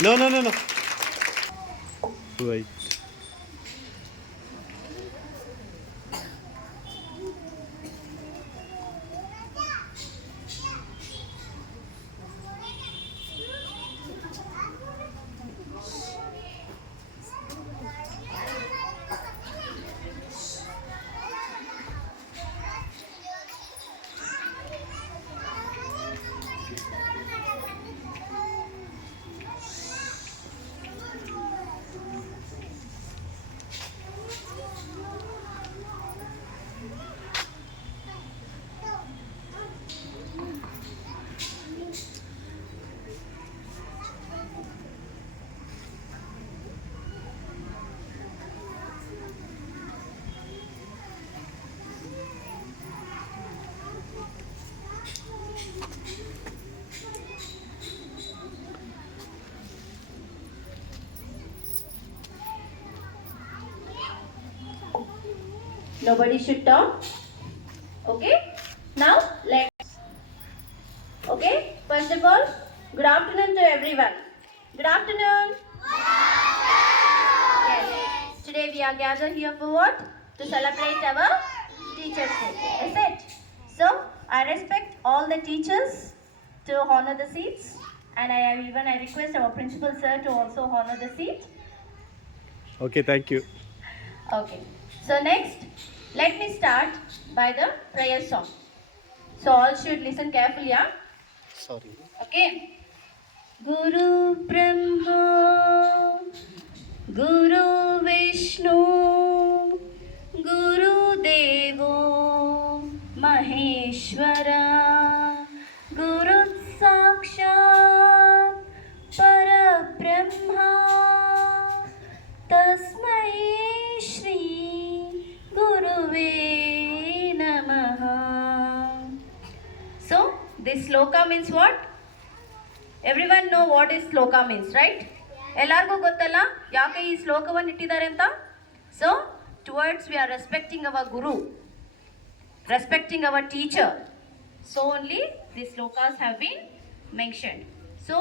No, no, no, no. Wait. Nobody should talk. Okay? Now let's. Okay? First of all, good afternoon to everyone. Good afternoon. Yes. Today we are gathered here for what? To celebrate our Teachers' Day. Is it? So I respect all the teachers to honor the seats, and I request our principal sir to also honor the seat. Okay, thank you. Okay. So next, let me start by the prayer song. So all should listen carefully, yeah? Sorry. Okay. Guru Brahma, Guru Vishnu, Guru Devo Maheshwara, Guru Sakshat Parabrahma, Tasmai Shri Guruve Namaha. So, this sloka means what? Everyone know what is sloka means, right? ಎಲ್ಲರಿಗೂ ಗೊತ್ತಲ್ಲ ಯಾಕೆ ಈ ಶ್ಲೋಕವನ್ನು ಇಟ್ಟಿದ್ದಾರೆ ಅಂತ? So, towards we are respecting our guru, respecting our teacher. So only these slokas have been mentioned. So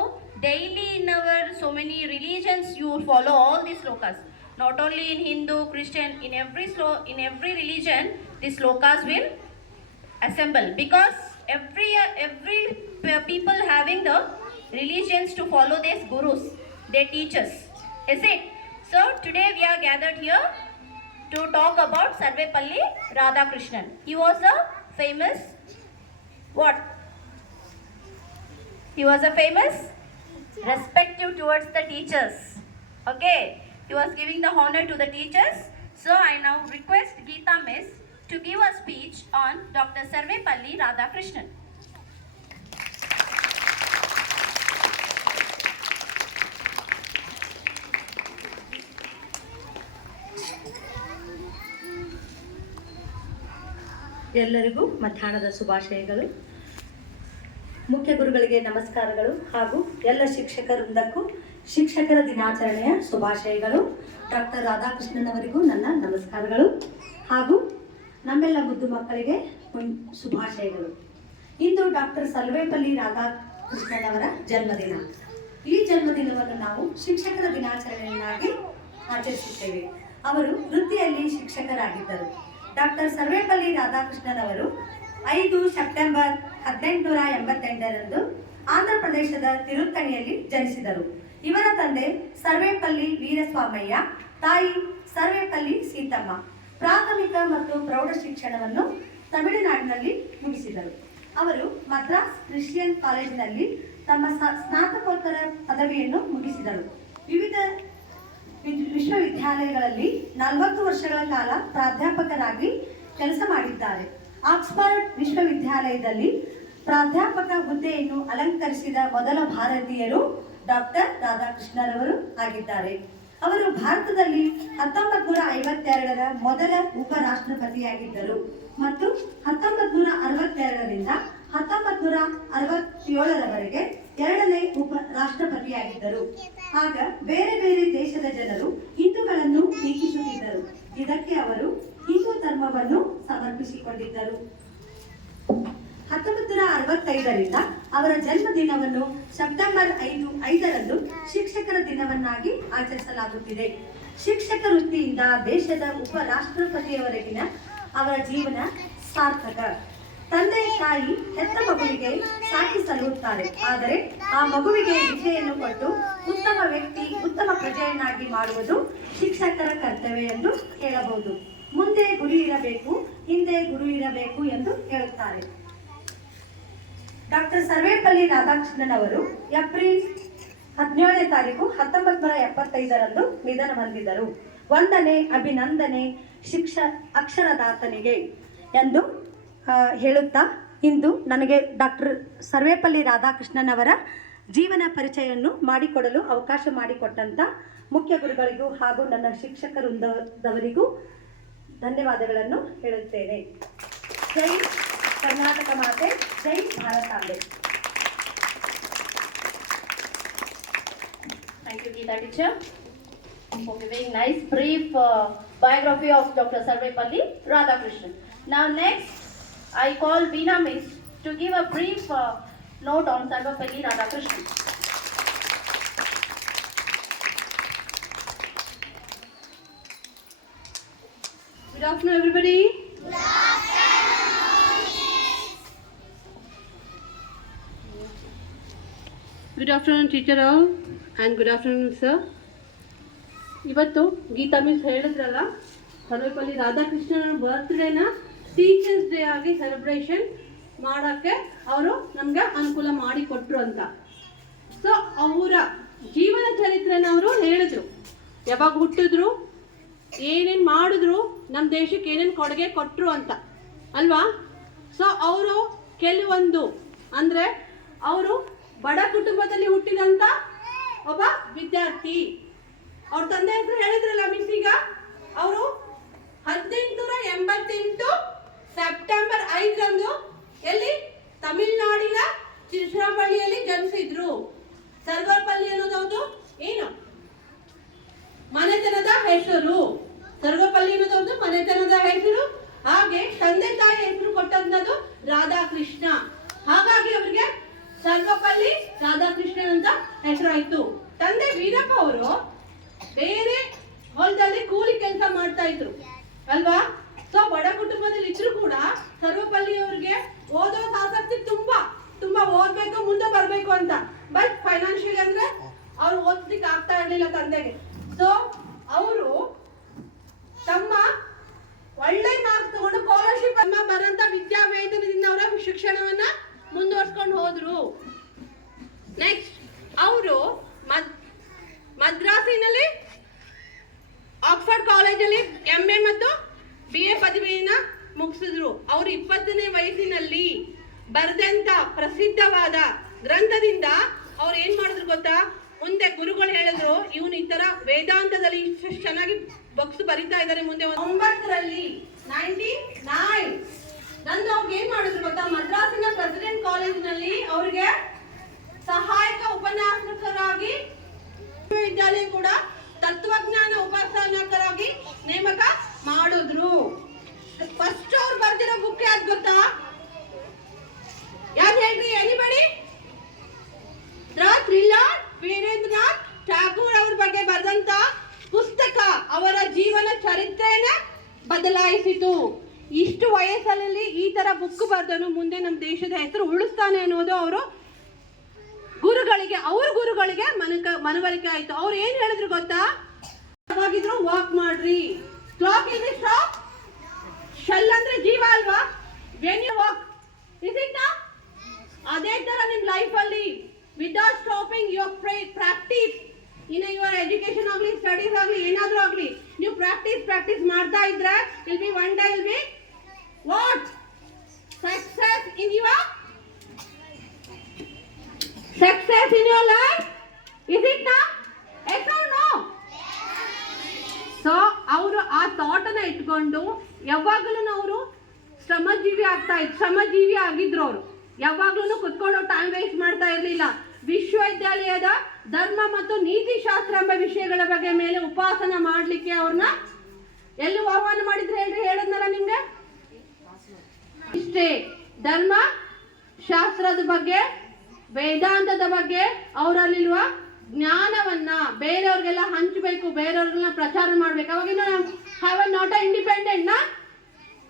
daily in our so many religions you follow all these slokas. Not only in Hindu, Christian, in every religion these slokas will assemble, because every people having the religions to follow these gurus, they teach us. Is it? So today we are gathered here to talk about Sarvepalli Radhakrishnan. He was a famous what? He was a famous respective towards the teachers. Okay, he was giving the honor to the teachers. So I now request Geeta Miss to give a speech on Dr. Sarvepalli Radhakrishnan. ಎಲ್ಲರಿಗೂ ಮಧ್ಯಾಹ್ನದ ಶುಭಾಶಯಗಳು. ಮುಖ್ಯ ಗುರುಗಳಿಗೆ ನಮಸ್ಕಾರಗಳು ಹಾಗೂ ಎಲ್ಲ ಶಿಕ್ಷಕರಿಂದಕ್ಕೂ ಶಿಕ್ಷಕರ ದಿನಾಚರಣೆಯ ಶುಭಾಶಯಗಳು. ಡಾಕ್ಟರ್ ರಾಧಾಕೃಷ್ಣನ್ ಅವರಿಗೂ ನನ್ನ ನಮಸ್ಕಾರಗಳು ಹಾಗೂ ನಮ್ಮೆಲ್ಲ ಮುದ್ದು ಮಕ್ಕಳಿಗೆ ಶುಭಾಶಯಗಳು. ಇಂದು ಡಾಕ್ಟರ್ ಸರ್ವೇಪಲ್ಲಿ ರಾಧಾಕೃಷ್ಣನ್ ಅವರ ಜನ್ಮದಿನ. ಈ ಜನ್ಮದಿನವನ್ನು ನಾವು ಶಿಕ್ಷಕರ ದಿನಾಚರಣೆಯನ್ನಾಗಿ ಆಚರಿಸುತ್ತೇವೆ. ಅವರು ವೃತ್ತಿಯಲ್ಲಿ ಶಿಕ್ಷಕರಾಗಿದ್ದರು. ಡಾಕ್ಟರ್ ಸರ್ವೇಪಲ್ಲಿ ರಾಧಾಕೃಷ್ಣನ್ ಅವರು 5 ಸೆಪ್ಟೆಂಬರ್ 1888ರಂದು ಆಂಧ್ರ ಪ್ರದೇಶದ ತಿರುತ್ತಣಿಯಲ್ಲಿ ಜನಿಸಿದರು. ಇವರ ತಂದೆ ಸರ್ವೇಪಲ್ಲಿ ವೀರಸ್ವಾಮಯ್ಯ, ತಾಯಿ ಸರ್ವೇಪಲ್ಲಿ ಸೀತಮ್ಮ. ಪ್ರಾಥಮಿಕ ಮತ್ತು ಪ್ರೌಢ ಶಿಕ್ಷಣವನ್ನು ತಮಿಳುನಾಡಿನಲ್ಲಿ ಮುಗಿಸಿದರು. ಅವರು ಮದ್ರಾಸ್ ಕ್ರಿಶ್ಚಿಯನ್ ಕಾಲೇಜಿನಲ್ಲಿ ತಮ್ಮ ಸ್ನಾತಕೋತ್ತರ ಪದವಿಯನ್ನು ಮುಗಿಸಿದರು. ವಿವಿಧ ವಿಶ್ವವಿದ್ಯಾಲಯಗಳಲ್ಲಿ 40 ವರ್ಷಗಳ ಕಾಲ ಪ್ರಾಧ್ಯಾಪಕರಾಗಿ ಕೆಲಸ ಮಾಡಿದ್ದಾರೆ. ಆಕ್ಸ್ಫರ್ಡ್ ವಿಶ್ವವಿದ್ಯಾಲಯದಲ್ಲಿ ಪ್ರಾಧ್ಯಾಪಕ ಹುದ್ದೆಯನ್ನು ಅಲಂಕರಿಸಿದ ಮೊದಲ ಭಾರತೀಯರು ಡಾಕ್ಟರ್ ರಾಧಾಕೃಷ್ಣರವರು ಆಗಿದ್ದಾರೆ. ಅವರು ಭಾರತದಲ್ಲಿ 1952ರ ಮೊದಲ ಉಪರಾಷ್ಟ್ರಪತಿಯಾಗಿದ್ದರು ಮತ್ತು 1962ರಿಂದ 1967ರವರೆಗೆ 2ನೇ ರಾಷ್ಟ್ರಪತಿಯಾಗಿದ್ದರು. ಆಗ ಬೇರೆ ಬೇರೆ ದೇಶದ ಜನರು ಹಿಂದೂಗಳನ್ನು ಟೀಕಿಸುತ್ತಿದ್ದರು. ಇದಕ್ಕೆ ಅವರು ಹಿಂದೂ ಧರ್ಮವನ್ನು ಸಮರ್ಪಿಸಿಕೊಂಡಿದ್ದರು. 1965ರಿಂದ ಅವರ ಜನ್ಮದಿನವನ್ನು ಸೆಪ್ಟೆಂಬರ್ 5ರಂದು ಶಿಕ್ಷಕರ ದಿನವನ್ನಾಗಿ ಆಚರಿಸಲಾಗುತ್ತಿದೆ. ಶಿಕ್ಷಕ ವೃತ್ತಿಯಿಂದ ದೇಶದ ಉಪರಾಷ್ಟ್ರಪತಿಯವರೆಗಿನ ಅವರ ಜೀವನ ಸಾರ್ಥಕ. ತಂದೆ ತಾಯಿ ಹೆತ್ತ ಮಗುವಿಗೆ ಸಾಕಿ ಸಲ್ಲುತ್ತಾರೆ, ಆದರೆ ಆ ಮಗುವಿಗೆ ವಿದ್ಯೆಯನ್ನು ಕೊಟ್ಟು ಉತ್ತಮ ವ್ಯಕ್ತಿ, ಉತ್ತಮ ಪ್ರಜೆಯನ್ನಾಗಿ ಮಾಡುವುದು ಶಿಕ್ಷಕರ ಕರ್ತವ್ಯ ಎಂದು ಹೇಳಬಹುದು. ಮುಂದೆ ಗುರಿ ಇರಬೇಕು, ಹಿಂದೆ ಗುರು ಇರಬೇಕು ಎಂದು ಹೇಳುತ್ತಾರೆ. ಡಾಕ್ಟರ್ ಸರ್ವೇಪಲ್ಲಿ ರಾಧಾಕೃಷ್ಣನ್ ಅವರು ಏಪ್ರಿಲ್ 17ನೇ ತಾರೀಕು 1975ರಂದು ನಿಧನ ಹೊಂದಿದರು. ವಂದನೆ, ಅಭಿನಂದನೆ ಅಕ್ಷರದಾತನಿಗೆ ಎಂದು ಹೇಳುತ್ತಾ, ಇಂದು ನನಗೆ ಡಾಕ್ಟರ್ ಸರ್ವೇಪಲ್ಲಿ ರಾಧಾಕೃಷ್ಣನ್ ಅವರ ಜೀವನ ಪರಿಚಯವನ್ನು ಮಾಡಿಕೊಡಲು ಅವಕಾಶ ಮಾಡಿಕೊಟ್ಟಂಥ ಮುಖ್ಯ ಗುರುಗಳಿಗೂ ಹಾಗೂ ನನ್ನ ಶಿಕ್ಷಕ ವೃಂದದವರಿಗೂ ಧನ್ಯವಾದಗಳನ್ನು ಹೇಳುತ್ತೇನೆ. ಜೈ ಕರ್ನಾಟಕ ಮಾತೆ, ಜೈ ಭಾರತಾಂಬೆ. Thank you, Geeta teacher, for giving nice brief biography of Dr. Sarvepalli Radhakrishnan. Now next, I call Veena Miss to give a brief note on Sarvepalli Radhakrishnan. Good afternoon, everybody. Good afternoon, teacher all, and good afternoon, sir. ಇವತ್ತು Geetha miss ಹೇಳಿದ್ರಲ್ಲ, Sarvepalli Radhakrishnan ಬರ್ತ್ಡೇನ teachers day ಆಗಿ celebration ಮಾಡೋಕ್ಕೆ ಅವರು ನಮ್ಗೆ ಅನುಕೂಲ ಮಾಡಿಕೊಟ್ರು ಅಂತ. So ಅವರ ಜೀವನ ಚರಿತ್ರೆನ ಅವರು ಹೇಳಿದ್ರು, ಯಾವಾಗ ಹುಟ್ಟಿದ್ರು, ಏನೇನು ಮಾಡಿದ್ರು, ನಮ್ಮ ದೇಶಕ್ಕೆ ಏನೇನು ಕೊಡುಗೆ ಕೊಟ್ಟರು ಅಂತ ಅಲ್ವಾ. ಸೊ ಅವರು ಕೆಲವೊಂದು ಅಂದರೆ ಅವರು ಬಡ ಕುಟುಂಬದಲ್ಲಿ ಹುಟ್ಟಿದಂಥ ಒಬ್ಬ ವಿದ್ಯಾರ್ಥಿ. ಅವ್ರ ತಂದೆ ಹೆಸರು ಹೇಳಿದ್ರಲ್ಲ ಮಿಸ್, ಈಗ ಅವರು 1888 ಸೆಪ್ಟೆಂಬರ್ 5ರಂದು ಎಲ್ಲಿ ತಮಿಳುನಾಡಿನ ತಿರುಚಿರಾಪಳ್ಳಿಯಲ್ಲಿ ಜನಿಸಿದ್ರು. ಸರ್ವಪಲ್ಲಿ ಅನ್ನೋದು ಏನು ಮನೆತನದ ಹೆಸರು. ಸರ್ವಪಲ್ಲಿ ಅನ್ನೋದು ಮನೆತನದ ಹೆಸರು. ಹಾಗೆ ತಂದೆ ತಾಯಿ ಹೆಸರು ಕೊಟ್ಟಂತದ್ದು ರಾಧಾಕೃಷ್ಣ. ಹಾಗಾಗಿ ಅವರಿಗೆ ಸರ್ವಪಲ್ಲಿ ರಾಧಾಕೃಷ್ಣನ್ ಅಂತ ಹೆಸರಾಯ್ತು. ತಂದೆ ವೀರಪ್ಪ ಅವರು ಬೇರೆ ಹೊಲದಲ್ಲಿ ಕೂಲಿ ಕೆಲಸ ಮಾಡ್ತಾ ಇದ್ರು ಅಲ್ವಾ. ಸೊ ಬಡ ಕುಟುಂಬದಲ್ಲಿ ಇದ್ರು ಕೂಡ ಸರ್ವಪಲ್ಲಿ ಅವ್ರಿಗೆ ಓದೋ ಆಸಕ್ತಿ ತುಂಬಾ ಓದ್ಬೇಕು, ಮುಂದೆ ಬರ್ಬೇಕು ಅಂತ. ಬಟ್ ಫೈನಾನ್ಷಿಯಲ್ ಅಂದ್ರೆ ಅವ್ರು ಓದ್ಲಿಕ್ಕೆ ಆಗ್ತಾ ಇರ್ಲಿಲ್ಲ ತಂದೆಗೆ. ಸೊ ಅವರು ತಮ್ಮ ಒಳ್ಳೆ ಮಾರ್ಕ್ಸ್ ತಗೊಂಡು ಸ್ಕಾಲರ್ಶಿಪ್ ಅಮ್ಮ ಬರಂತ ವಿದ್ಯಾವೇತನದಿಂದ ಅವರ ಶಿಕ್ಷಣವನ್ನ ಮುಂದುವರ್ಸ್ಕೊಂಡು ಹೋದ್ರು. ನೆಕ್ಸ್ಟ್ ಅವರು ಮದ್ರಾಸಿನಲ್ಲಿ ಆಕ್ಸ್ಫರ್ಡ್ ಕಾಲೇಜಲ್ಲಿ MA ಮತ್ತು BA ಪದವಿಯನ್ನ ಮುಗಿಸಿದ್ರು. ಅವರು 20ನೇ ವಯಸ್ಸಿನಲ್ಲಿ ಬರೆದಂತ ಪ್ರಸಿದ್ಧವಾದ ಗ್ರಂಥದಿಂದ ಅವ್ರು ಏನ್ ಮಾಡಿದ್ರು ಗೊತ್ತಾ, ಮುಂದೆ ಗುರುಗಳು ಹೇಳಿದ್ರು ಇವನು ಈ ತರ ವೇದಾಂತದಲ್ಲಿ ಇಷ್ಟು ಚೆನ್ನಾಗಿ ಬಕ್ಸ್ ಬರಿತಾ ಇದ್ದಾರೆ. ಮುಂದೆ 9ರಲ್ಲಿ 99 ನಂದು ಅವ್ರಿಗೆ ಏನ್ ಮಾಡಿದ್ರು ಗೊತ್ತಾ, ಮದ್ರಾಸಿನ ಪ್ರೆಸಿಡೆಂಟ್ ಕಾಲೇಜಿನಲ್ಲಿ ಅವ್ರಿಗೆ ಸಹಾಯಕ ಉಪನ್ಯಾಸಕರಾಗಿ, ವಿಶ್ವವಿದ್ಯಾಲಯ ಕೂಡ ತತ್ವಜ್ಞಾನ ಉಪನ್ಯಾಸಕರಾಗಿ ನೇಮಕ ಮಾಡಿದ್ರು. ಫಸ್ಟ್ ಅವ್ರು ಬರ್ದಿರೋ ಬುಕ್ ಯಾವ್ದು ಗೊತ್ತಾ, ಯಾರು ಹೇಳ್ರಿ ಎನಿಬಡಿ? ತ್ರಿಲಾಡ್ ವೀರೇಂದ್ರನಾಥ್ ಠಾಗೂರ್ ಅವ್ರ ಬಗ್ಗೆ ಬರೆದಂತ ಪುಸ್ತಕ ಅವರ ಜೀವನ ಚರಿತ್ರೆನ ಬದಲಾಯಿಸಿತು. ಇಷ್ಟು ವಯಸ್ಸಲ್ಲಿ ಈ ತರ ಬುಕ್ ಬರ್ದನು ಮುಂದೆ ನಮ್ಮ ದೇಶದ ಹೆಸರು ಉಳಿಸ್ತಾನೆ ಅನ್ನೋದು ಅವರು ಗುರುಗಳಿಗೆ ಮನವರಿಕೆ ಆಯ್ತು. ಅವ್ರು ಏನ್ ಹೇಳಿದ್ರು ಗೊತ್ತಾ, ಯಾವಾಗಿದ್ರು ವಾಕ್ ಮಾಡ್ರಿ. ಕ್ಲಾಕ್ ಇಸ್ ಸ್ಟಾಪ್, ಶೆಲ್ ಅಂದ್ರೆ ಜೀವ ಅಲ್ವಾ. When you walk is it ನಾ. ಅದೇ ತರ ನಿಮ್ ಲೈಫ್ ಅಲ್ಲಿ without stopping your practice in your education ಆಗ್ಲಿ, ಸ್ಟಡೀಸ್ ಆಗ್ಲಿ, ಏನಾದ್ರೂ ಆಗ್ಲಿ, ನೀವು ಪ್ರಾಕ್ಟೀಸ್ ಮಾಡ್ತಾ ಇದ್ರೆ will be one day will be what success in your success in your life. Is it not? Yes or no? So ಅವರು ಆ ಥಾಟ್ ಅನ್ನ ಇಟ್ಕೊಂಡು ಯಾವಾಗಲೂ ಅವರು ಶ್ರಮಜೀವಿ ಆಗಿದ್ರು. ಅವರು ಯಾವಾಗ್ಲೂ ಕುತ್ಕೊಂಡು ಟೈಮ್ ವೇಸ್ಟ್ ಮಾಡ್ತಾ ಇರಲಿಲ್ಲ. ವಿಶ್ವವಿದ್ಯಾಲಯದ ಧರ್ಮ ಮತ್ತು ನೀತಿ ಶಾಸ್ತ್ರ ಎಂಬ ವಿಷಯಗಳ ಬಗ್ಗೆ ಮೇಲೆ ಉಪಾಸನ ಮಾಡ್ಲಿಕ್ಕೆ ಅವ್ರನ್ನ ಎಲ್ಲೂ ಆಹ್ವಾನ ಮಾಡಿದ್ರೆ ಹೇಳ್ರಿ, ಹೇಳದ್ನಲ್ಲ ನಿಮ್ಗೆ. ಇಷ್ಟೇ ಧರ್ಮ ಶಾಸ್ತ್ರದ ಬಗ್ಗೆ, ವೇದಾಂತದ ಬಗ್ಗೆ ಅವರಲ್ಲಿರುವ ಜ್ಞಾನವನ್ನ ಬೇರೆಯವ್ರಿಗೆಲ್ಲ ಹಂಚಬೇಕು, ಬೇರೆಯವ್ರಿಗೆಲ್ಲ ಪ್ರಚಾರ ಮಾಡ್ಬೇಕು. ಅವಾಗಿನ have a not a independent ನ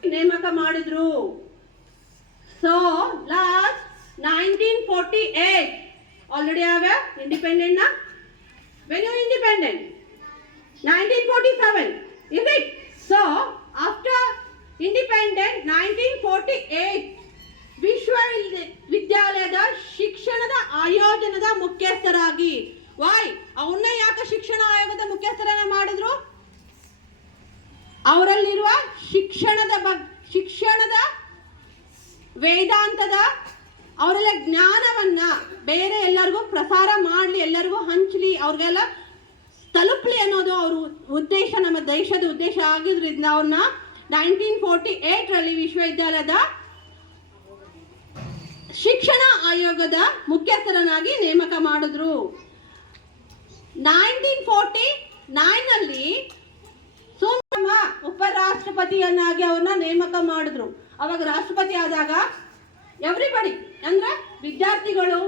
ನೇಮಕ ಮಾಡಿದ್ರು. So last 1948 already have a independent na? When you independent? 1947, is it? So after independent 1948 ವಿಶ್ವವಿದ್ಯಾಲಯದ ಶಿಕ್ಷಣದ ಆಯೋಜನದ ಮುಖ್ಯಸ್ಥರಾಗಿ, ವಾಯ್ ಅವನ್ನ ಯಾಕೆ ಶಿಕ್ಷಣ ಆಯೋಗದ ಮುಖ್ಯಸ್ಥರನ್ನ ಮಾಡಿದ್ರು? ಅವರಲ್ಲಿರುವ ಶಿಕ್ಷಣದ ವೇದಾಂತದ ಅವರೆಲ್ಲ ಜ್ಞಾನವನ್ನ ಬೇರೆ ಎಲ್ಲರಿಗೂ ಪ್ರಸಾರ ಮಾಡಲಿ, ಎಲ್ಲರಿಗೂ ಹಂಚಲಿ, ಅವ್ರಿಗೆಲ್ಲ ತಲುಪಲಿ ಅನ್ನೋದು ಅವ್ರ ಉದ್ದೇಶ, ನಮ್ಮ ದೇಶದ ಉದ್ದೇಶ ಆಗಿದ್ರಿಂದ ಅವ್ರನ್ನ 1948ರಲ್ಲಿ ವಿಶ್ವವಿದ್ಯಾಲಯದ ಶಿಕ್ಷಣ ಆಯೋಗದ ಮುಖ್ಯಸ್ಥರನ್ನಾಗಿ ನೇಮಕ ಮಾಡಿದ್ರು. 1949ನಲ್ಲಿ ಸೋಮಮ್ಮ ಉಪರಾಷ್ಟ್ರಪತಿಯನ್ನಾಗಿ ಅವ್ರನ್ನ ನೇಮಕ ಮಾಡಿದ್ರು. ಅವಾಗ ರಾಷ್ಟ್ರಪತಿ ಆದಾಗ ಎವ್ರಿಬಡಿ ಅಂದ್ರೆ ವಿದ್ಯಾರ್ಥಿಗಳು,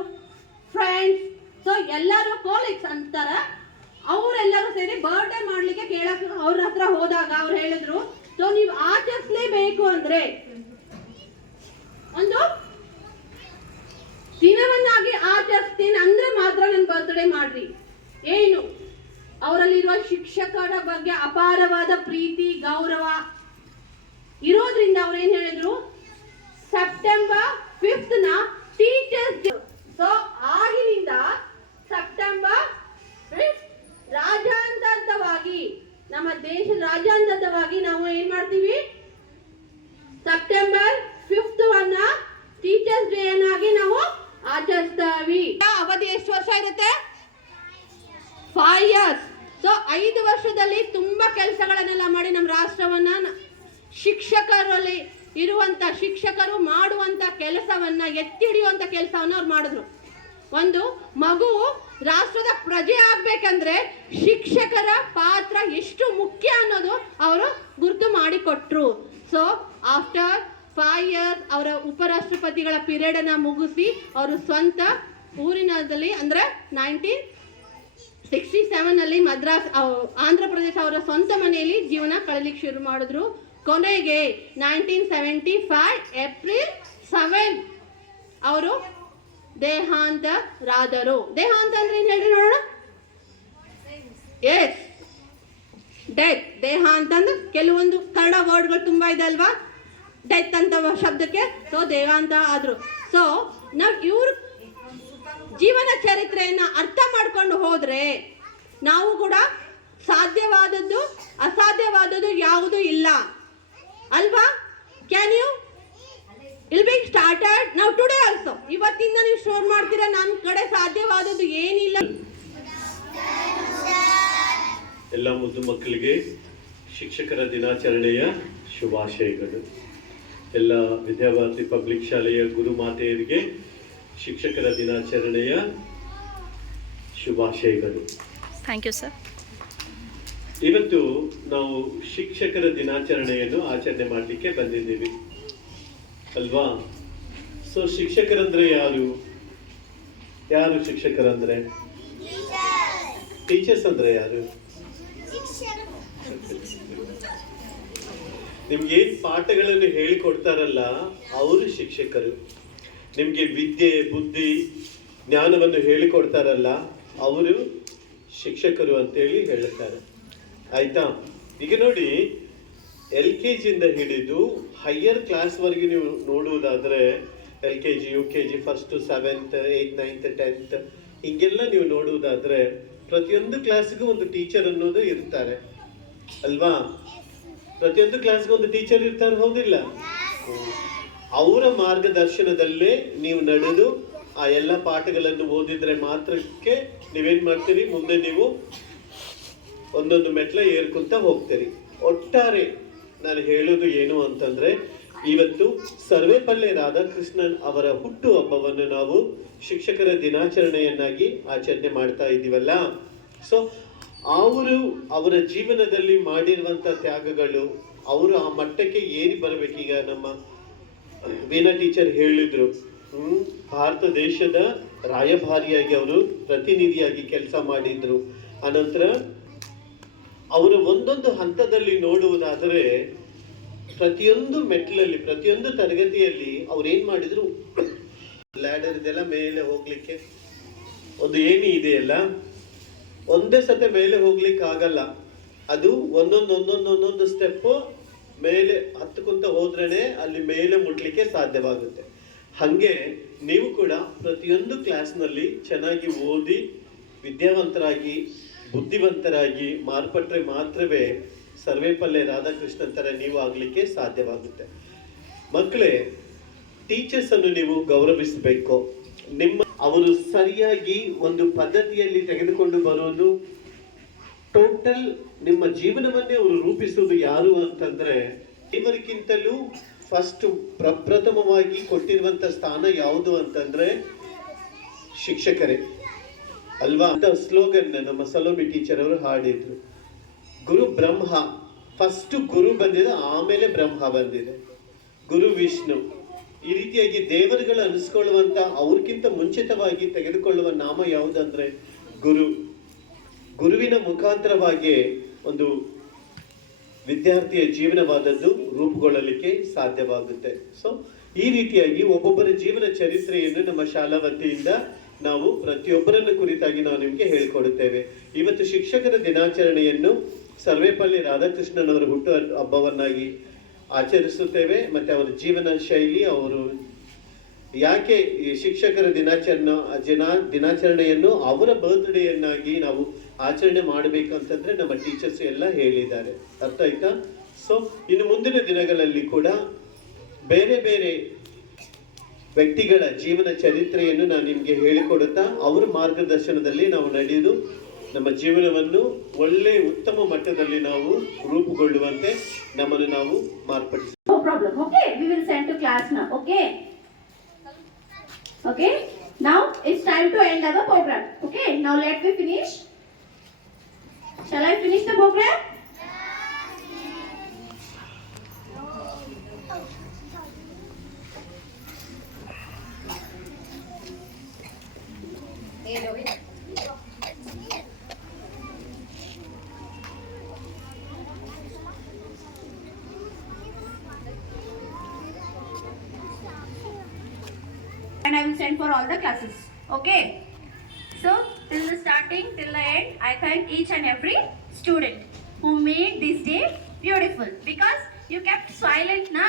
ಫ್ರೆಂಡ್ಸ್, ಸೊ ಎಲ್ಲರೂ ಕೋಲಿಕ್ಸ್ ಅಂತಾರೆ, ಅವರೆಲ್ಲರೂ ಸೇರಿ ಬರ್ಡೇ ಮಾಡ್ಲಿಕ್ಕೆ ಕೇಳಕ್ ಅವ್ರ ಹತ್ರ ಹೋದಾಗ ಅವ್ರು ಹೇಳಿದ್ರು, ಸೊ ನೀವು ಆಚರಿಸಲೇಬೇಕು ಅಂದ್ರೆ ಒಂದು ದಿನವನ್ನಾಗಿ ಆಚರಿಸ್ತೀನಿ ಅಂದ್ರೆ ಮಾತ್ರ ನನ್ನ ಬರ್ತ್ಡೇ ಮಾಡ್ರಿ. ಏನು ಅವರಲ್ಲಿರುವ ಶಿಕ್ಷಕರ ಬಗ್ಗೆ ಅಪಾರವಾದ ಪ್ರೀತಿ, ಗೌರವ ಇರೋದ್ರಿಂದ ಅವ್ರು ಏನ್ ಹೇಳಿದ್ರು, September 5th teachers day. So ಆಗಿನಿಂದ ಸೆಪ್ಟೆಂಬರ್ 5th ರಾಜ್ಯಾಂತರವಾಗಿ, ನಮ್ಮ ದೇಶದ ರಾಜ್ಯಾಂತರವಾಗಿ ನಾವು ಏನ್ ಮಾಡ್ತೀವಿ, ಸೆಪ್ಟೆಂಬರ್ 5th ಟೀಚರ್ಸ್ ಡೇ ಅನ್ನಾಗಿ ನಾವು ಆಚರಿಸ್ತೀವಿ. ಅವಧಿ ಎಷ್ಟು ವರ್ಷ ಇರುತ್ತೆ? 5 years. ಸೊ 5 ವರ್ಷದಲ್ಲಿ ತುಂಬಾ ಕೆಲಸಗಳನ್ನೆಲ್ಲ ಮಾಡಿ ನಮ್ಮ ರಾಷ್ಟ್ರವನ್ನ, ಶಿಕ್ಷಕರಲ್ಲಿ ಇರುವಂತ ಶಿಕ್ಷಕರು ಮಾಡುವಂತ ಕೆಲಸವನ್ನ, ಎತ್ತಿ ಹಿಡಿಯುವಂತ ಕೆಲಸವನ್ನ ಅವ್ರು ಮಾಡಿದ್ರು. ಒಂದು ಮಗು ರಾಷ್ಟ್ರದ ಪ್ರಜೆ ಆಗ್ಬೇಕಂದ್ರೆ ಶಿಕ್ಷಕರ ಪಾತ್ರ ಎಷ್ಟು ಮುಖ್ಯ ಅನ್ನೋದು ಅವರು ಗುರುತು ಮಾಡಿಕೊಟ್ರು. ಸೊ ಆಫ್ಟರ್ 5 years ಅವರ ಉಪರಾಷ್ಟ್ರಪತಿಗಳ ಪೀರಿಯಡ್ ಅನ್ನ ಮುಗಿಸಿ ಅವರು ಸ್ವಂತ ಊರಿನಲ್ಲಿ ಅಂದ್ರೆ 1967ನಲ್ಲಿ ಮದ್ರಾಸ್ ಆಂಧ್ರ ಪ್ರದೇಶ ಅವರ ಸ್ವಂತ ಮನೆಯಲ್ಲಿ ಜೀವನ ಕಳಲಿಕ್ಕೆ ಶುರು ಮಾಡಿದ್ರು. ಕೊನೆಗೆ 1975 ಏಪ್ರಿಲ್ 7 ಅವರು ದೇಹಾಂತರಾದರು. ದೇಹಾಂತ ಅಂದ್ರೆ ಏನ್ ಹೇಳ್ರಿ ನೋಡೋಣ? S, death. ದೇಹಾಂತ ಅಂದ್ರೆ ಕೆಲವೊಂದು ಕನ್ನಡ ವರ್ಡ್ಗಳು ತುಂಬಾ ಇದೆ ಅಲ್ವಾ, ಡೆತ್ ಅಂತ ಶಬ್ದಕ್ಕೆ. ಸೊ ದೇಹಾಂತ ಆದ್ರು. ಸೊ ನಾವು ಇವ್ರ ಜೀವನ ಚರಿತ್ರೆಯನ್ನ ಅರ್ಥ ಮಾಡ್ಕೊಂಡು ಹೋದ್ರೆ ನಾವು ಕೂಡ ಸಾಧ್ಯವಾದದ್ದು ಅಸಾಧ್ಯವಾದದ್ದು ಯಾವುದೂ ಇಲ್ಲ ಅಲ್ವಾ? ಕ್ಯಾನ್ ಯು ಇಲ್ ಬಿ ಸ್ಟಾರ್ಟೆಡ್ ನಾವು ಟುಡೇ ಆಲ್ಸೋ. ಇವತ್ತಿಂದ ನೀವು ಶೋರ್ ಮಾಡ್ತೀರಾ, ನನ್ನ ಕಡೆ ಸಾಧ್ಯವಾದದ್ದು ಏನಿಲ್ಲ. ಎಲ್ಲ ಮುದ್ದು ಮಕ್ಕಳಿಗೆ ಶಿಕ್ಷಕರ ದಿನಾಚರಣೆಯ ಶುಭಾಶಯಗಳು. ಎಲ್ಲ ವಿದ್ಯಾಭಾರತಿ ಪಬ್ಲಿಕ್ ಶಾಲೆಯ ಗುರುಮಾತೆಯರಿಗೆ ಶಿಕ್ಷಕರ ದಿನಾಚರಣೆಯ ಶುಭಾಶಯಗಳು. Thank you sir. ಇವತ್ತು ನಾವು ಶಿಕ್ಷಕರ ದಿನಾಚರಣೆಯನ್ನು ಆಚರಣೆ ಮಾಡಲಿಕ್ಕೆ ಬಂದಿದ್ದೀವಿ ಅಲ್ವಾ? ಸೊ ಶಿಕ್ಷಕರಂದ್ರೆ ಯಾರು? ಯಾರು ಶಿಕ್ಷಕರಂದ್ರೆ? ಟೀಚರ್ಸ್ ಅಂದ್ರೆ ಯಾರು? ನಿಮ್ಗೆ ಏನ್ ಪಾಠಗಳನ್ನು ಹೇಳಿಕೊಡ್ತಾರಲ್ಲ ಅವರು ಶಿಕ್ಷಕರು. ನಿಮ್ಗೆ ವಿದ್ಯೆ, ಬುದ್ಧಿ, ಜ್ಞಾನವನ್ನು ಹೇಳಿಕೊಡ್ತಾರಲ್ಲ ಅವರು ಶಿಕ್ಷಕರು ಅಂತೇಳಿ ಹೇಳ್ತಾರೆ. ಆಯ್ತಾ? ಈಗ ನೋಡಿ, LKG ಇಂದ ಹಿಡಿದು ಹೈಯರ್ ಕ್ಲಾಸ್ವರೆಗೆ ನೀವು ನೋಡುವುದಾದ್ರೆ LKG, UKG, 1st, 7th, 8th, 9th, 10th ಹಿಂಗೆಲ್ಲ ನೀವು ನೋಡುವುದಾದ್ರೆ ಪ್ರತಿಯೊಂದು ಕ್ಲಾಸ್ಗೂ ಒಂದು ಟೀಚರ್ ಅನ್ನೋದು ಇರ್ತಾರೆ ಅಲ್ವಾ? ಪ್ರತಿಯೊಂದು ಕ್ಲಾಸ್ಗೂ ಒಂದು ಟೀಚರ್ ಇರ್ತಾರೆ, ಹೌದಿಲ್ಲ? ಅವರ ಮಾರ್ಗದರ್ಶನದಲ್ಲೇ ನೀವು ನಡೆದು ಆ ಎಲ್ಲ ಪಾಠಗಳನ್ನು ಓದಿದ್ರೆ ಮಾತ್ರಕ್ಕೆ ನೀವೇನ್ ಮಾಡ್ತೀರಿ, ಮುಂದೆ ನೀವು ಒಂದೊಂದು ಮೆಟ್ಲ ಏರ್ಕೊಂತ ಹೋಗ್ತೀರಿ. ಒಟ್ಟಾರೆ ನಾನು ಹೇಳೋದು ಏನು ಅಂತಂದ್ರೆ, ಇವತ್ತು ಸರ್ವೇಪಲ್ಲೆ ರಾಧಾಕೃಷ್ಣನ್ ಅವರ ಹುಟ್ಟು ಹಬ್ಬವನ್ನು ನಾವು ಶಿಕ್ಷಕರ ದಿನಾಚರಣೆಯನ್ನಾಗಿ ಆಚರಣೆ ಮಾಡ್ತಾ ಇದ್ದೀವಲ್ಲ. ಸೊ ಅವರ ಜೀವನದಲ್ಲಿ ಮಾಡಿರುವಂತ ತ್ಯಾಗಗಳು, ಅವರು ಆ ಮಟ್ಟಕ್ಕೆ ಏರಿ ಬರ್ಬೇಕೀಗ. ನಮ್ಮ ವೀಣಾ ಟೀಚರ್ ಹೇಳಿದ್ರು, ಭಾರತ ದೇಶದ ರಾಯಭಾರಿಯಾಗಿ ಅವರು ಪ್ರತಿನಿಧಿಯಾಗಿ ಕೆಲಸ ಮಾಡಿದ್ರು. ಅನಂತರ ಅವರು ಒಂದೊಂದು ಹಂತದಲ್ಲಿ ನೋಡುವುದಾದರೆ ಪ್ರತಿಯೊಂದು ಮೆಟ್ಲಲ್ಲಿ, ಪ್ರತಿಯೊಂದು ತರಗತಿಯಲ್ಲಿ ಅವ್ರು ಏನ್ ಮಾಡಿದ್ರು, ಲ್ಯಾಡರ್ ಇದೆಲ್ಲ ಮೇಲೆ ಹೋಗ್ಲಿಕ್ಕೆ ಒಂದು ಏಣಿ ಇದೆಯಲ್ಲ, ಒಂದೇ ಸತೆ ಮೇಲೆ ಹೋಗ್ಲಿಕ್ಕೆ ಆಗಲ್ಲ. ಅದು ಒಂದೊಂದೊಂದೊಂದೊಂದೊಂದು ಸ್ಟೆಪ್ ಮೇಲೆ ಹತ್ತುಕೊಂತ ಹೋದ್ರೇನೆ ಅಲ್ಲಿ ಮೇಲೆ ಮುಟ್ಲಿಕ್ಕೆ ಸಾಧ್ಯವಾಗುತ್ತೆ. ಹಂಗೆ ನೀವು ಕೂಡ ಪ್ರತಿಯೊಂದು ಕ್ಲಾಸ್ನಲ್ಲಿ ಚೆನ್ನಾಗಿ ಓದಿ ವಿದ್ಯಾವಂತರಾಗಿ ಬುದ್ಧಿವಂತರಾಗಿ ಮಾರ್ಪಟ್ರೆ ಮಾತ್ರವೇ ಸರ್ವೇಪಲ್ಲೆ ರಾಧಾಕೃಷ್ಣನ್ ತರ ನೀವು ಆಗ್ಲಿಕ್ಕೆ ಸಾಧ್ಯವಾಗುತ್ತೆ. ಮಕ್ಕಳೇ, ಟೀಚರ್ಸ್ ಅನ್ನು ನೀವು ಗೌರವಿಸಬೇಕು. ಅವರು ಸರಿಯಾಗಿ ಒಂದು ಪದ್ಧತಿಯಲ್ಲಿ ತೆಗೆದುಕೊಂಡು ಬರೋದು, ಟೋಟಲ್ ನಿಮ್ಮ ಜೀವನವನ್ನೇ ಅವರು ರೂಪಿಸುವುದು ಯಾರು ಅಂತಂದ್ರೆ, ಇವರಿಗಿಂತಲೂ ಫಸ್ಟ್ ಪ್ರಪ್ರಥಮವಾಗಿ ಕೊಟ್ಟಿರುವಂತ ಸ್ಥಾನ ಯಾವುದು ಅಂತಂದ್ರೆ ಶಿಕ್ಷಕರೇ ಅಲ್ವಾ ಅಂತ ಸ್ಲೋಗನ್ ನಮ್ಮ ಸಲೋಮಿ ಟೀಚರ್ ಅವರು ಹಾಡಿದ್ರು. ಗುರು ಬ್ರಹ್ಮ, ಫಸ್ಟ್ ಗುರು ಬಂದಿದೆ, ಆಮೇಲೆ ಬ್ರಹ್ಮ ಬಂದಿದೆ, ಗುರು ವಿಷ್ಣು. ಈ ರೀತಿಯಾಗಿ ದೇವರುಗಳು ಅನಿಸ್ಕೊಳ್ಳುವಂತ ಅವ್ರಿಗಿಂತ ಮುಂಚಿತವಾಗಿ ತೆಗೆದುಕೊಳ್ಳುವ ನಾಮ ಯಾವುದಂದ್ರೆ ಗುರು. ಗುರುವಿನ ಮುಖಾಂತರವಾಗಿ ಒಂದು ವಿದ್ಯಾರ್ಥಿಯ ಜೀವನವಾದದ್ದು ರೂಪುಗೊಳ್ಳಲಿಕ್ಕೆ ಸಾಧ್ಯವಾಗುತ್ತೆ. ಸೊ ಈ ರೀತಿಯಾಗಿ ಒಬ್ಬೊಬ್ಬರ ಜೀವನ ಚರಿತ್ರೆಯನ್ನು ನಮ್ಮ ಶಾಲಾ ವತಿಯಿಂದ ನಾವು ಪ್ರತಿಯೊಬ್ಬರನ್ನು ಕುರಿತಾಗಿ ನಾವು ನಿಮಗೆ ಹೇಳಿಕೊಡುತ್ತೇವೆ. ಇವತ್ತು ಶಿಕ್ಷಕರ ದಿನಾಚರಣೆಯನ್ನು ಸರ್ವೇಪಲ್ಲಿ ರಾಧಾಕೃಷ್ಣನ್ ಅವರ ಹುಟ್ಟು ಹಬ್ಬವನ್ನಾಗಿ ಆಚರಿಸುತ್ತೇವೆ. ಮತ್ತೆ ಅವರ ಜೀವನ ಶೈಲಿ, ಅವರು ಯಾಕೆ ಈ ಶಿಕ್ಷಕರ ದಿನಾಚರಣೆಯನ್ನು ಅವರ ಬರ್ತ್ಡೇಯನ್ನಾಗಿ ನಾವು ಆಚರಣೆ ಮಾಡಬೇಕು ಅಂತಂದ್ರೆ ನಮ್ಮ ಟೀಚರ್ಸ್ ಎಲ್ಲ ಹೇಳಿದ್ದಾರೆ. ಅರ್ಥ ಆಯ್ತಾ? ಸೊ ಇನ್ನು ಮುಂದಿನ ದಿನಗಳಲ್ಲಿ ಕೂಡ ಬೇರೆ ಬೇರೆ ವ್ಯಕ್ತಿಗಳ ಜೀವನ ಚರಿತ್ರೆಯನ್ನು ನಾನು ನಿಮ್ಗೆ ಹೇಳಿಕೊಡುತ್ತಾ ಅವರ ಮಾರ್ಗದರ್ಶನದಲ್ಲಿ ನಾವು ನಡೆಯುವುದು ನಮ್ಮ ಜೀವನವನ್ನು ಒಳ್ಳೆ ಉತ್ತಮ ಮಟ್ಟದಲ್ಲಿ ನಾವು ರೂಪುಗೊಳ್ಳುವಂತೆ ನಮ್ಮನ್ನು ನಾವು ಮಾರ್ಪಡಿಸಿ. No problem. Okay, we will send to class now. Okay. Okay. Now it's time to end our program. Okay. Now let me finish. Shall I finish the program? And I will send for all the classes. Okay. So till the starting till the end, I thank each and every student who made this day beautiful, because you kept silent na.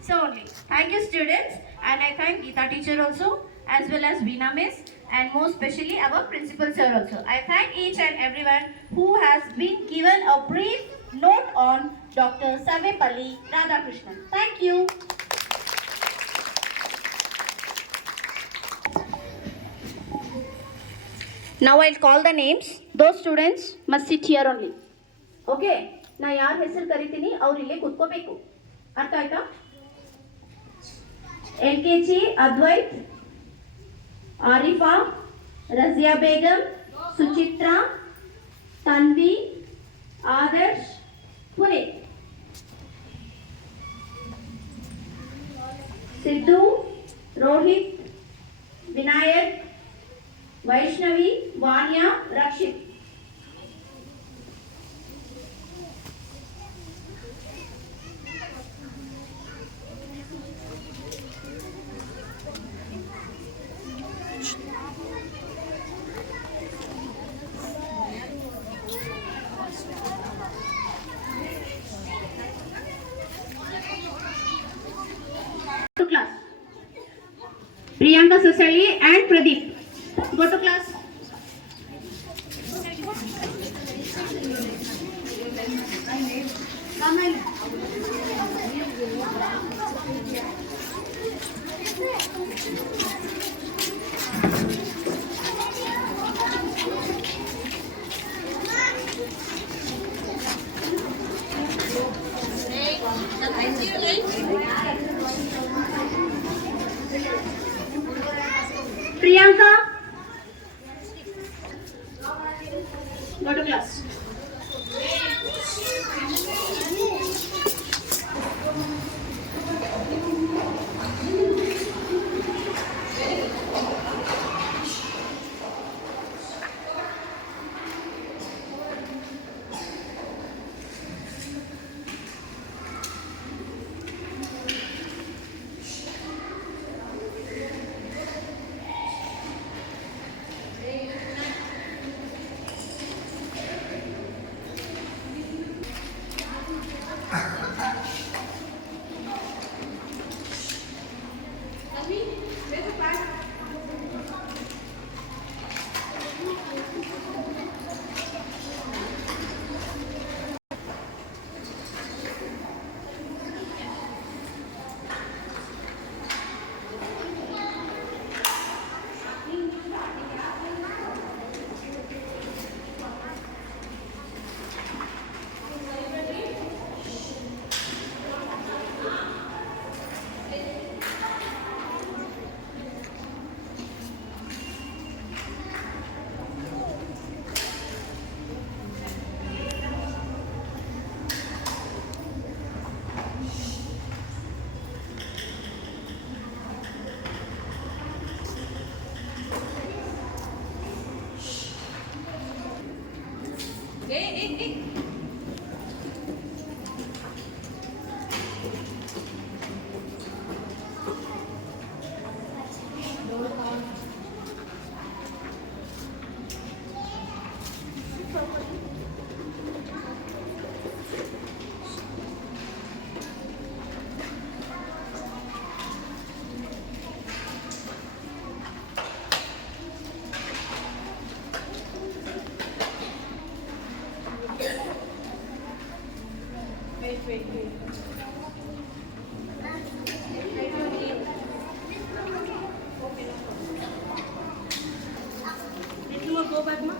So only thank you students, and I thank Geeta teacher also, as well as Veena miss, and most especially our principal sir also. I thank each and everyone who has been given a brief note on Dr. Sarvepalli Radhakrishnan. Thank you. Now I'll call the names. Those students must sit here only. Okay? ನಾ ಯಾರ ಹೆಸರು ಕರಿತೀನಿ ಅವ್ರು ಇಲ್ಲೇ ಕೂತ್ಕೋಬೇಕು. ಅರ್ಥ ಆಯ್ತಾ? LKG Advait, Arifa, Razia Begum, Suchitra, Tanvi, Adarsh, ಪುನೇ, Siddu, Rohit, Vinayak, Vaishnavi, ವಾನ್ಯಾ, Rakshit. To class. Priyanka Sasali and Pradeep. Go to class. Priyanka, go to class. It will go back, ma.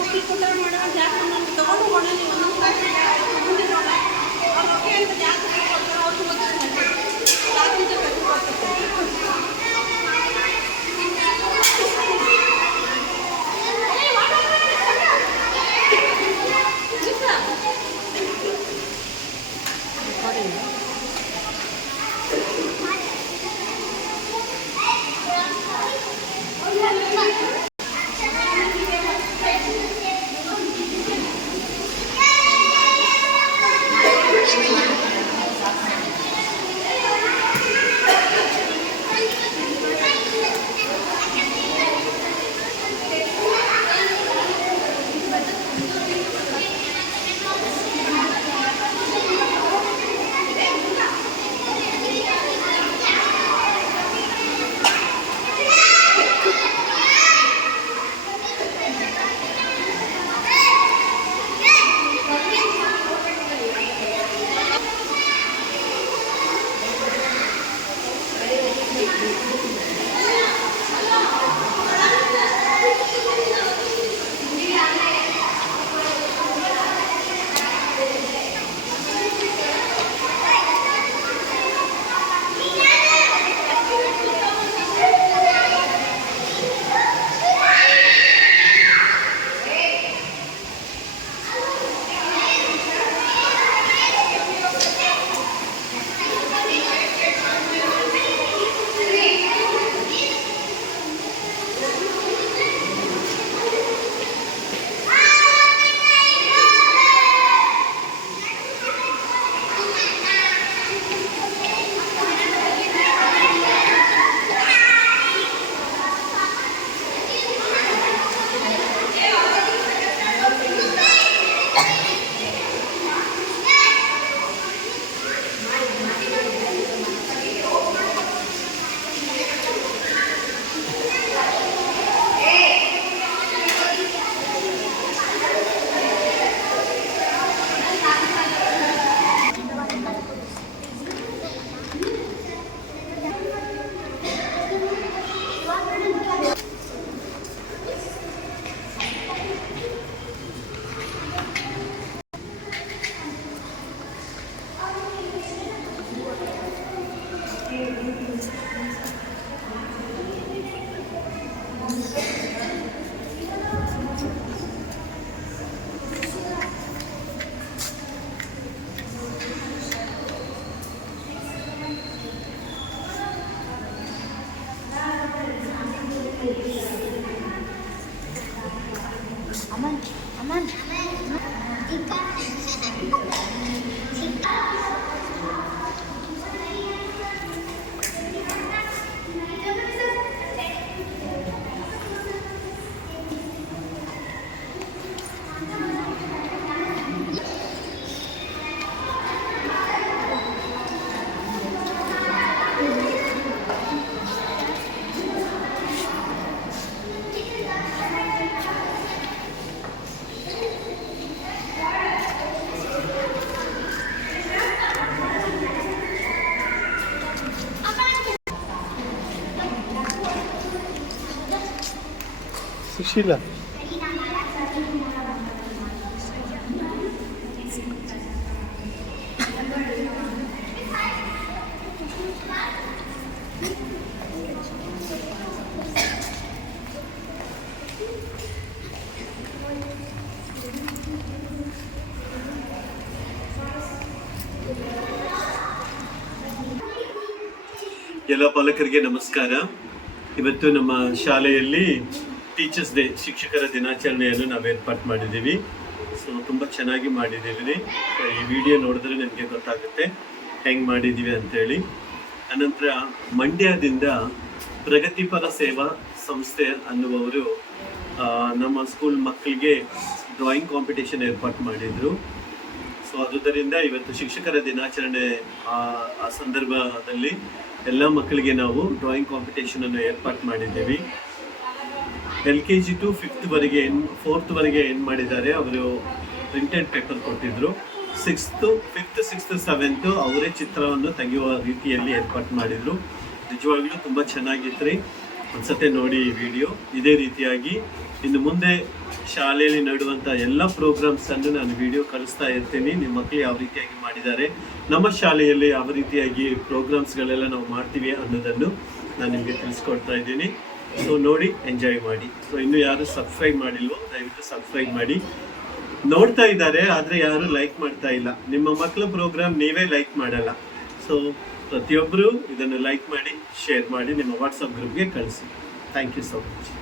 ಮಕ್ಕಳಿಗೆ ಕೊಟ್ಟರೆ ಮಾಡೋಣ ಜಾಸ್ತಿ ನಾನು ತಗೊಂಡು ಹೋಗೋಣ ನೀವು ಒಂದೊಂದು ಕ್ಲಾಸ್ ಮುಂದೆ ನೋಡೋಣ ಅವ್ರು ಓಕೆ ಅಂತ ಜಾಸ್ತಿ ಕೊಡ್ತಾರೆ ಅವ್ರಿಗೆ ಗೊತ್ತಿರುತ್ತೆ ಕ್ಲಾಸಿಂದ ಸುಶೀಲ ಎಲ್ಲ ಪಾಲಕರಿಗೆ ನಮಸ್ಕಾರ. ಇವತ್ತು ನಮ್ಮ ಶಾಲೆಯಲ್ಲಿ ಟೀಚರ್ಸ್ ಡೇ ಶಿಕ್ಷಕರ ದಿನಾಚರಣೆಯನ್ನು ನಾವು ಏರ್ಪಾటు ಮಾಡಿದ್ದೀವಿ. ಸೊ ತುಂಬ ಚೆನ್ನಾಗಿ ಮಾಡಿದ್ದೀವಿ. ಈ ವಿಡಿಯೋ ನೋಡಿದ್ರೆ ನಿಮಗೆ ಗೊತ್ತಾಗುತ್ತೆ ಹೆಂಗೆ ಮಾಡಿದ್ದೀವಿ ಅಂಥೇಳಿ. ಅನಂತರ ಮಂಡ್ಯದಿಂದ ಪ್ರಗತಿಪರ ಸೇವಾ ಸಂಸ್ಥೆ ಅನ್ನುವವರು ನಮ್ಮ ಸ್ಕೂಲ್ ಮಕ್ಕಳಿಗೆ ಡ್ರಾಯಿಂಗ್ ಕಾಂಪಿಟೇಷನ್ ಏರ್ಪಾటు ಮಾಡಿದರು. ಸೊ ಆದುದರಿಂದ ಇವತ್ತು ಶಿಕ್ಷಕರ ದಿನಾಚರಣೆ ಆ ಸಂದರ್ಭದಲ್ಲಿ ಎಲ್ಲ ಮಕ್ಕಳಿಗೆ ನಾವು ಡ್ರಾಯಿಂಗ್ ಕಾಂಪಿಟೇಷನನ್ನು ಏರ್ಪಾటు ಮಾಡಿದ್ದೀವಿ. LKG to 4th ವರೆಗೆ ಏನು ಮಾಡಿದ್ದಾರೆ, ಅವರು ಪ್ರಿಂಟೆಡ್ ಪೇಪರ್ ಕೊಟ್ಟಿದ್ದರು. 5th, 6th, 7th ಅವರೇ ಚಿತ್ರವನ್ನು ತೆಗೆಯುವ ರೀತಿಯಲ್ಲಿ ಏರ್ಪಾಟ್ ಮಾಡಿದರು. ನಿಜವಾಗ್ಲೂ ತುಂಬ ಚೆನ್ನಾಗಿತ್ತು ರೀ. ಒಂದ್ಸತಿ ನೋಡಿ ಈ ವಿಡಿಯೋ. ಇದೇ ರೀತಿಯಾಗಿ ಇನ್ನು ಮುಂದೆ ಶಾಲೆಯಲ್ಲಿ ನಡೆಯುವಂಥ ಎಲ್ಲ ಪ್ರೋಗ್ರಾಮ್ಸನ್ನು ನಾನು ವಿಡಿಯೋ ಕಳಿಸ್ತಾ ಇರ್ತೀನಿ. ನಿಮ್ಮ ಮಕ್ಕಳು ಯಾವ ರೀತಿಯಾಗಿ ಮಾಡಿದ್ದಾರೆ, ನಮ್ಮ ಶಾಲೆಯಲ್ಲಿ ಯಾವ ರೀತಿಯಾಗಿ ಪ್ರೋಗ್ರಾಮ್ಸ್ಗಳೆಲ್ಲ ನಾವು ಮಾಡ್ತೀವಿ ಅನ್ನೋದನ್ನು ನಾನು ನಿಮಗೆ ತಿಳಿಸ್ಕೊಡ್ತಾ ಇದ್ದೀನಿ. ಸೊ ನೋಡಿ, ಎಂಜಾಯ್ ಮಾಡಿ. ಸೊ ಇನ್ನೂ ಯಾರು ಸಬ್ಸ್ಕ್ರೈಬ್ ಮಾಡಿಲ್ವೋ ದಯವಿಟ್ಟು ಸಬ್ಸ್ಕ್ರೈಬ್ ಮಾಡಿ. ನೋಡ್ತಾ ಇದ್ದಾರೆ ಆದರೆ ಯಾರು ಲೈಕ್ ಮಾಡ್ತಾ ಇಲ್ಲ. ನಿಮ್ಮ ಮಕ್ಕಳ ಪ್ರೋಗ್ರಾಮ್ ನೀವೇ ಲೈಕ್ ಮಾಡಲ್ಲ. ಸೊ ಪ್ರತಿಯೊಬ್ಬರು ಇದನ್ನು ಲೈಕ್ ಮಾಡಿ, ಶೇರ್ ಮಾಡಿ, ನಿಮ್ಮ ವಾಟ್ಸಪ್ ಗ್ರೂಪ್ಗೆ ಕಳಿಸಿ. Thank you so much.